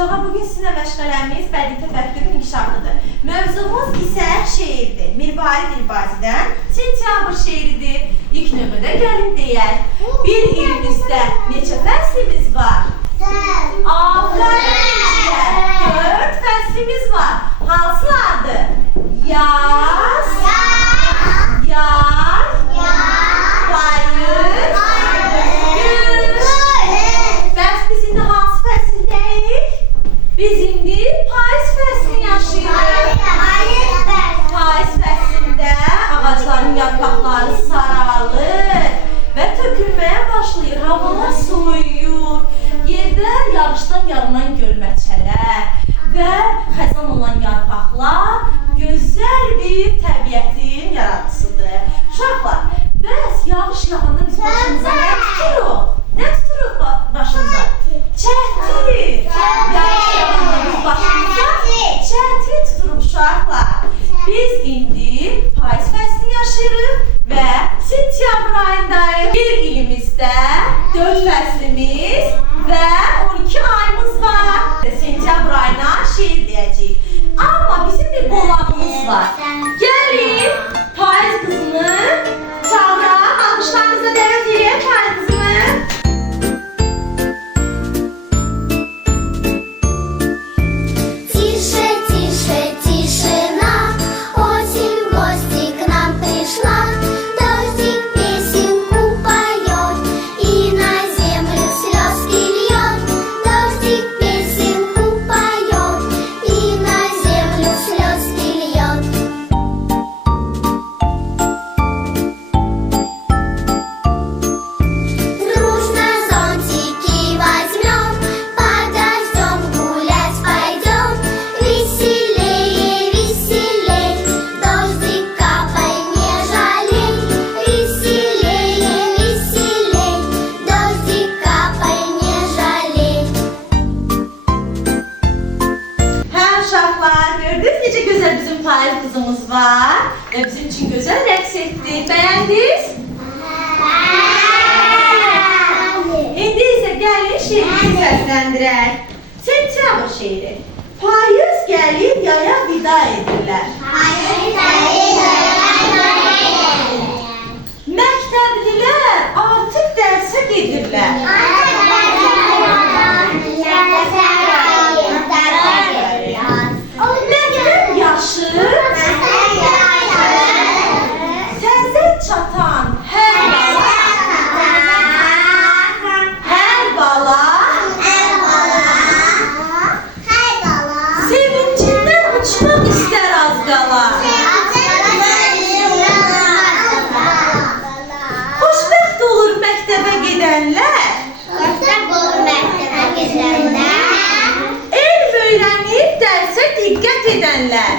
Uşağa bugün sizinlə məşğələmiz bədii təfəkkürün inkişafıdır. Mövzumuz isə şeirdir. Mirvari Dilbazidən sentyabr şeiridir. İlk növbədə gəlin deyək. Bir ilimizdə neçə fəslimiz var? Afərin sizə. 4 fəslimiz var. Hansılardır? Yaz, yay, payız, qış. Bəs biz indi hansı fəsildəyik? Biz indi payız fəslini yaşayırıq. Payız fəslində ağacların yarpaqları saralır və tökülməyə başlayır. Havalar soyuyur. Yerdə yağışdan yağınan gölməçələr və xəzan olan yarpaqlar gözəl bir təbiətin yaradısıdır. Uşaqlar, bəs yağış yağanda biz başımıza nə tuturuq? Nə tuturuq başımıza? Çətir. Yağış yağanda biz başımıza çətir tuturuq uşaqlar. Biz indi payız fəslini yaşayırıq və sentyabr ayındayıq. Bir ilimizdə 4 fəslimiz və 12 ayımız var. Sentyabr ayına şeir deyəcəyik. Amma bizim bir qonağımız var. Gəlin payız qızını çağıraq. Alqışlarınızla dəvət edək payız qızını. Тише, тише, тишина, осень в гости к нам пришла. Дождик песенку поет и на землю слезки льет. Дождик песенку поет и на землю слезки льет. Дружно зонтики возьмем, под дождем гулять пойдем. Веселее, веселей, дождик капай, не жалей. Веселее, веселей, дождик капай, не жалей. Hə uşaqlar, gördünüz necə gözəl bizim payız qızımız var və bizim üçün gözəl rəqs etdi. Bəyəndiniz? İndi isə gəlin şeirimizi səsləndirək. Sentyabr şeiri. Payız gəlir, yaya vida edirlər. Məktəblilər artıq dərsə gedirlər. Məktəb yaşı təzə çatan hər bala sevincindən uçmaq istər az qala. Xoşbəxt olur məktəbə gedənlər, elm öyrənib dərsə diqqət edənlər.